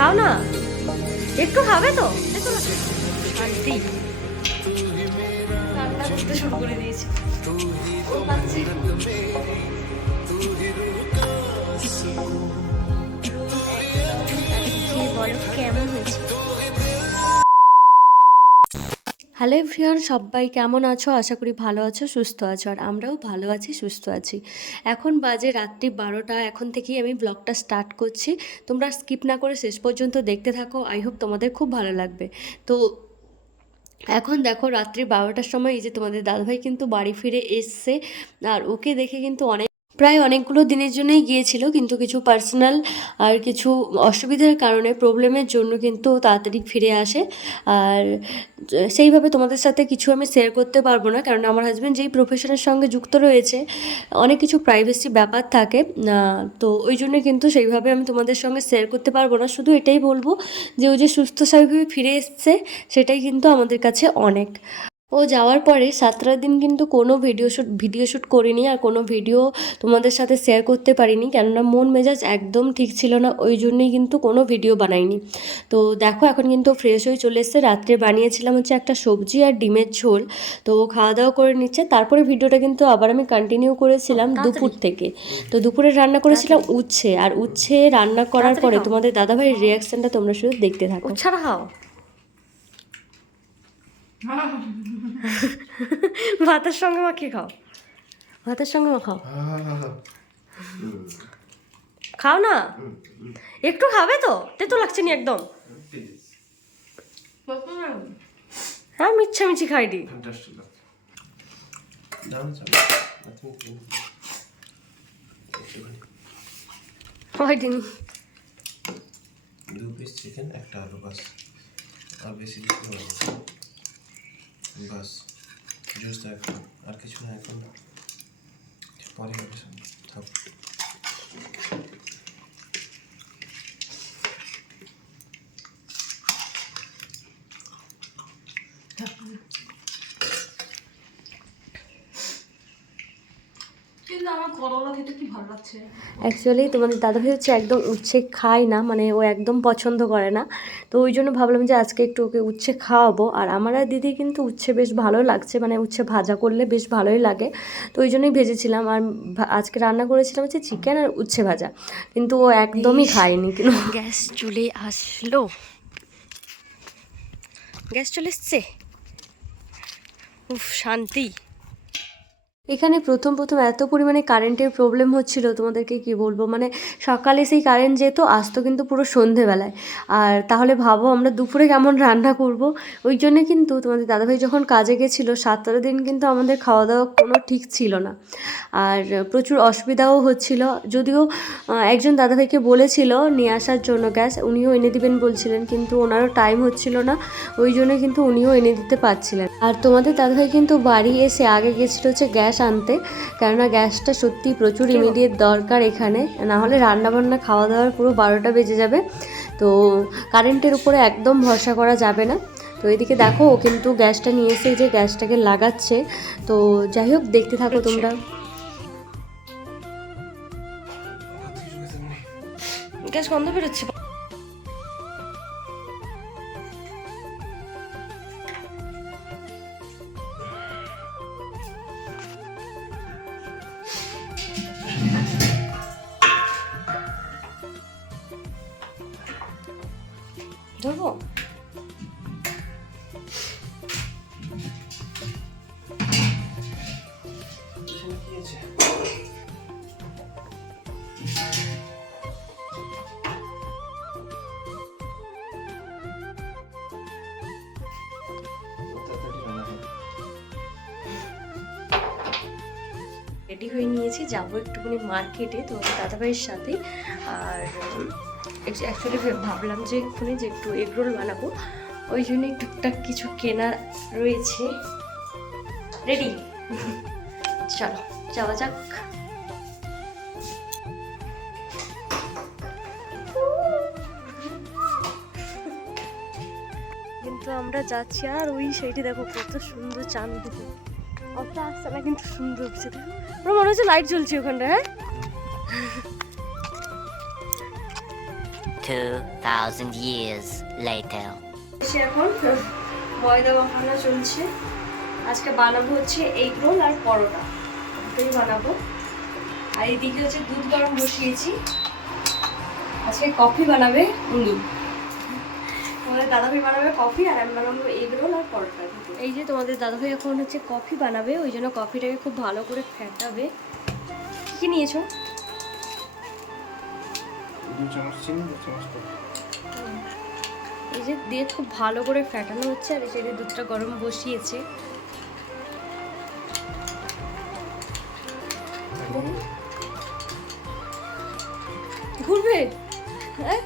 খাও না। একটু খাবে তো? শান্তি করতে শুরু করে দিয়েছি। বলো কেমন হয়েছে? হ্যালো এভরিওয়ান সবাই কেমন আছো? আশা করি ভালো আছো, সুস্থ আছো, আর আমরাও ভালো আছি, সুস্থ আছি। এখন বাজে রাত্রি বারোটা, এখন থেকেই আমি ব্লগটা স্টার্ট করছি। তোমরা স্কিপ না করে শেষ পর্যন্ত দেখতে থাকো আই হোপ তোমাদের খুব ভালো লাগবে। তো এখন দেখো রাত্রি বারোটার সময় এই যে তোমাদের দাদাভাই কিন্তু বাড়ি ফিরে এসছে, আর ওকে দেখে কিন্তু অনেক প্রায় অনেকগুলো দিনের জন্যই গিয়েছিল, কিন্তু কিছু পার্সোনাল আর কিছু অসুবিধার কারণে প্রবলেমের জন্য কিন্তু তাড়াতাড়ি ফিরে আসে। আর সেইভাবে তোমাদের সাথে কিছু আমি শেয়ার করতে পারব না, কারণ আমার হাজব্যান্ড যেই প্রফেশনের সঙ্গে যুক্ত রয়েছে, অনেক কিছু প্রাইভেসি ব্যাপার থাকে। তো ওই জন্য কিন্তু সেইভাবে আমি তোমাদের সঙ্গে শেয়ার করতে পারব না। শুধু এটাই বলব যে ও যে সুস্থ স্বাভাবিকভাবে ফিরে এসছে, সেটাই কিন্তু আমাদের কাছে অনেক। ও যাওয়ার পরে সাতটা দিন কিন্তু কোনো ভিডিও শ্যুট ভিডিও শ্যুট করিনি আর কোনো ভিডিও তোমাদের সাথে শেয়ার করতে পারিনি। কেননা মন মেজাজ একদম ঠিক ছিল না ওই জন্যই কিন্তু কোনো ভিডিও বানাইনি। তো দেখো এখন কিন্তু ফ্রেশ হয়ে চলে এসছে। রাত্রে বানিয়েছিলাম হচ্ছে একটা সবজি আর ডিমের ঝোল। তো ও খাওয়া দাওয়া করে নিচ্ছে। তারপরে ভিডিওটা কিন্তু আবার আমি কন্টিনিউ করেছিলাম দুপুর থেকে। তো দুপুরে রান্না করেছিলাম উচ্ছে। আর উচ্ছে রান্না করার পরে তোমাদের দাদাভাইয়ের রিয়াকশনটা তোমরা শুধু দেখতে থাকো। উচ্ছাটা খাও। ভাতের সঙ্গে মাখিয়ে খাও? ভাতের সঙ্গে মা খাও। খাও না? একটু খাবে তো? তেতো লাগছে নি একদম। হ্যাঁ. দাম চাই একটুখানি হয়নি দু পিস চিকেন একটা আলু বাস। আর বেশি। বাস জুস এখন আর কিছু না এখন। পরে হবে থাক। কিন্তু আমার করলা খেতে কি ভালো লাগছে? অ্যাকচুয়ালি তোমাদের দাদাভাই হচ্ছে একদম উচ্ছে খায় না মানে ও একদম পছন্দ করে না। তো ওই জন্য ভাবলাম যে আজকে একটু ওকে উচ্ছে খাওয়াবো। আর আমার আর দিদি কিন্তু উচ্ছে বেশ ভালো লাগছে মানে উচ্ছে ভাজা করলে বেশ ভালোই লাগে। তো ওই জন্যই ভেজেছিলাম। আর আজকে রান্না করেছিলাম হচ্ছে চিকেন আর উচ্ছে ভাজা। কিন্তু ও একদমই খায়নি কিন্তু। গ্যাস চলে আসলো। গ্যাস চলে এসছে? উফ শান্তি। এখানে প্রথম প্রথম এত পরিমাণে কারেন্টের প্রবলেম হচ্ছিল, তোমাদেরকে কি বলব? মানে সকালে সেই কারেন্ট যেত, আসতো কিন্তু পুরো সন্ধেবেলায়। আর তাহলে ভাবো আমরা দুপুরে কেমন রান্না করব? ওই জন্য কিন্তু তোমাদের দাদাভাই যখন কাজে গেছিল সাতটা দিন কিন্তু আমাদের খাওয়া দাওয়া কোনো ঠিক ছিল না। আর প্রচুর অসুবিধাও হচ্ছিল। যদিও একজন দাদাভাইকে বলেছিল নিয়ে আসার জন্য গ্যাস উনিও এনে দিবেন বলছিলেন, কিন্তু ওনারও টাইম হচ্ছিল না। ওই জন্য কিন্তু উনিও এনে দিতে পারছিলেন। আর তোমাদের দাদাভাই কিন্তু বাড়ি এসে আগে গেছিল হচ্ছে গ্যাস আনতে কেননা গ্যাসটা সত্যি প্রচুর ইমিডিয়েট দরকার এখানে। না হলে রান্নাবান্না খাওয়া দাওয়ার পুরো বারোটা বেজে যাবে। তো কারেন্টের উপরে একদম ভরসা করা যাবে না। তো এদিকে দেখো ও কিন্তু গ্যাসটা নিয়ে এসে যে গ্যাসটাকে লাগাচ্ছে। তো যাই হোক দেখতে থাকো তোমরা। গ্যাস গন্ধ বেরোচ্ছে? রেডি হয়ে নিয়েছি। যাব একটুখানি মার্কেটে তোমাদের দাদাভাইয়ের সাথে। আর অ্যাকচুয়ালি ভাবলাম যে এক্ষুনি যে একটু এগরোল বানাবো। ওই জন্যই টুকটাক কিছু কেনার রয়েছে। রেডি চলো যাওয়া যাক। কিন্তু আমরা যাচ্ছি আর ওই সাইডে দেখো কত সুন্দর চান চাঁদ আসছে না কিন্তু সুন্দর হচ্ছে আমার মনে হচ্ছে লাইট জ্বলছে ওখানটা হ্যাঁ? 2,000 years later. এসে এখন ময়দা মাখানো চলছে। আজকে বানাবো হচ্ছে এগ রোল আর পরোটা। দুটোই বানাবো। আর এইদিকে হচ্ছে দুধ গরম বসিয়েছি। আজকে কফি বানাবে উনি। তোমাদের দাদাভাই বানাবে কফি আর আমি বানাবো এগ রোল আর পরোটা এই যে তোমাদের দাদাভাই এখন হচ্ছে কফি বানাবে ওই জন্য কফিটাকে খুব ভালো করে ফেটাবে। কি কি নিয়েছো? এই যে দিয়ে খুব ভালো করে ফেটানো হচ্ছে আর এই যে দুধটা গরম বসিয়েছে। ঘুরবে? হ্যাঁ?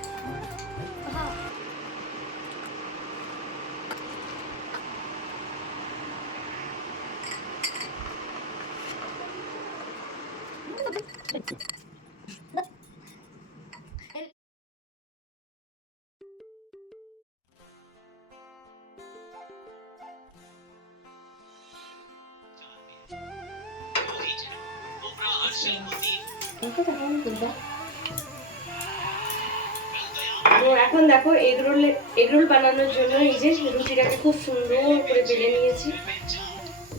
তো এখন দেখো এগরোল এগরোল বানানোর জন্য এই যে রুটিটাকে খুব সুন্দর করে বেলে নিয়েছি।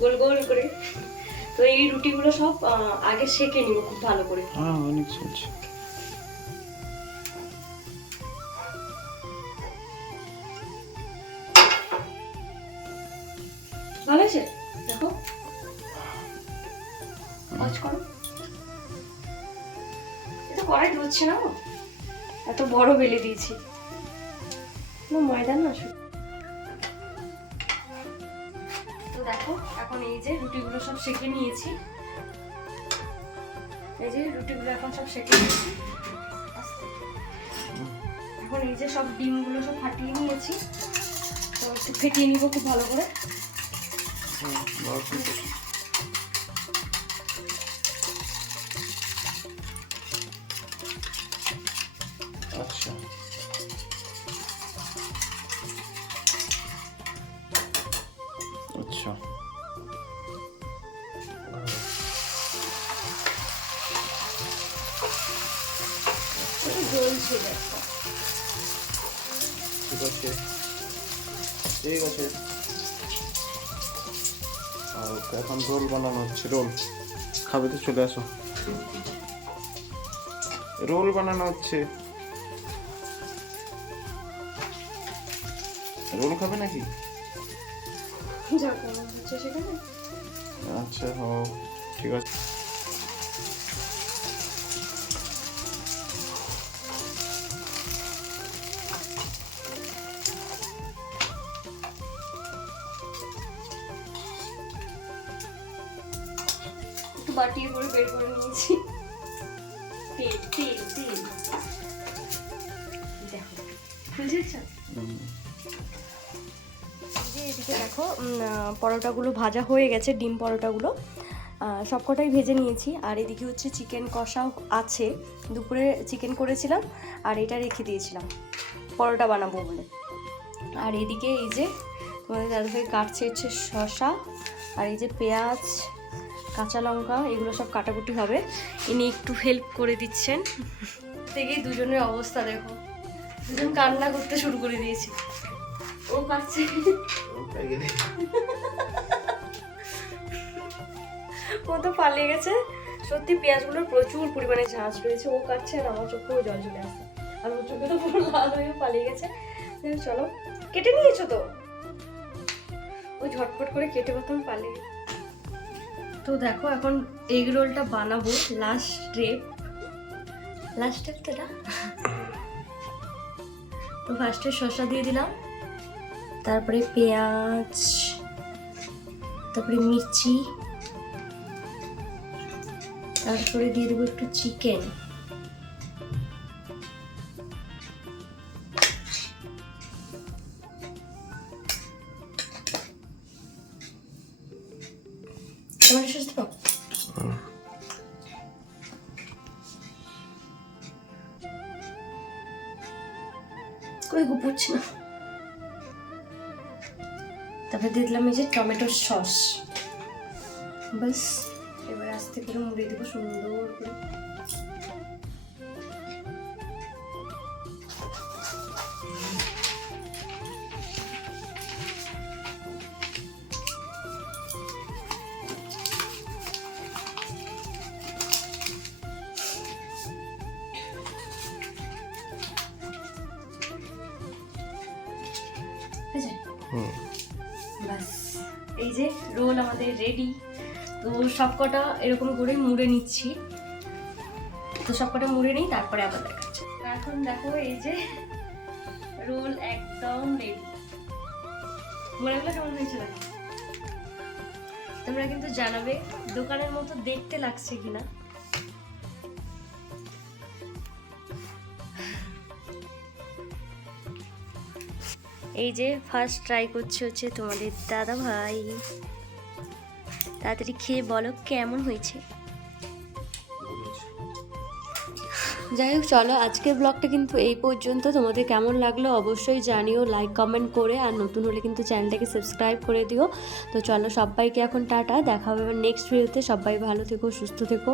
গোল গোল করে। তো এই রুটিগুলো সব আগে সেকে নিব খুব ভালো করে। হ্যাঁ অনেক কড়াই ধরছে না। এত বড় বেলে দিয়েছি। না ময়দান না তো দেখো, এখন এই যে রুটিগুলো সব সেকে নিয়েছি। এই যে রুটিগুলো এখন সব সেকে নিয়েছি। এখন এই যে সব ডিমগুলো সব ফাটিয়ে নিয়েছি। তো একটু ফেটিয়ে নিব খুব ভালো করে। জ্বলছে দেখো। ঠিক আছে। ঠিক আছে। এখন রোল বানানো হচ্ছে রোল। খাবে তো চলে আসো। রোল বানানো হচ্ছে। রোল খাবে নাকি? আচ্ছা হও। ঠিক আছে। বাটিয়ে করে বের করে নিয়েছি। তেল তেল তেল। এদিকে দেখো পরোটাগুলো ভাজা হয়ে গেছে, ডিম পরোটাগুলো। সবকটাই ভেজে নিয়েছি। আর এদিকে হচ্ছে চিকেন কষাও আছে। দুপুরে চিকেন করেছিলাম, আর এটা রেখে দিয়েছিলাম। পরোটা বানাবো বলে। আর এদিকে এই যে তোমাদের দাদাভাই কাটছে হচ্ছে শশা আর এই যে পেঁয়াজ কাঁচা লঙ্কা এগুলো সব কাটাকুটি হবে। ইনি একটু হেল্প করে দিচ্ছেন। থেকেই দুজনের অবস্থা দেখো। দুজন কান্না করতে শুরু করে দিয়েছি। ও কাটছে ও তো পালিয়ে গেছে। সত্যি পেঁয়াজগুলোর প্রচুর পরিমাণে ঝাঁজ রয়েছে। ও কাটছে আর আমার চোখেও জল চলে আসছে। আর ওর চোখে তো পুরো লাল হয়ে পালিয়ে গেছে। চলো। কেটে নিয়েছো তো? ও ঝটপট করে কেটে প্রথম পালিয়ে গেছে। তো দেখো এখন এগ রোলটা বানাবো লাস্ট স্টেপ লাস্ট স্টেপ তো এটা? তো ফার্স্টে শসা দিয়ে দিলাম। তারপরে পেঁয়াজ, তারপরে মির্চি। তারপরে দিয়ে দেবো একটু চিকেন সস দেবো কই গো বুঝছি না তারপরে দিয়ে দিলাম এই যে টমেটোর সস বাস এবার আস্তে করে মুড়ে দেবো সুন্দর করে ব্যাস এই যে রোল আমাদের রেডি তো সবকটা এরকম করে মুড়ে নিচ্ছি। তো সবকটা মুড়ে নিই তারপরে আবার দেখাচ্ছি। এখন দেখো এই যে রোল একদম রেডি মোড়াগুলো কেমন হয়েছে দেখো? তোমরা কিন্তু জানাবে দোকানের মতো দেখতে লাগছে কিনা। এই যে ফার্স্ট ট্রাই করছে হচ্ছে তোমাদের দাদা ভাই তাড়াতাড়ি খেয়ে বলো, কেমন হয়েছে? যাই হোক, চলো, আজকের ব্লগটা কিন্তু এই পর্যন্ত। তোমাদের কেমন লাগল অবশ্যই জানিও লাইক কমেন্ট করে, আর নতুন হলে কিন্তু চ্যানেলটাকে সাবস্ক্রাইব করে দিও। তো চলো, সবাইকে এখন টাটা, দেখা হবে নেক্সট ভিডিওতে সবাই ভালো থেকো, সুস্থ থেকো।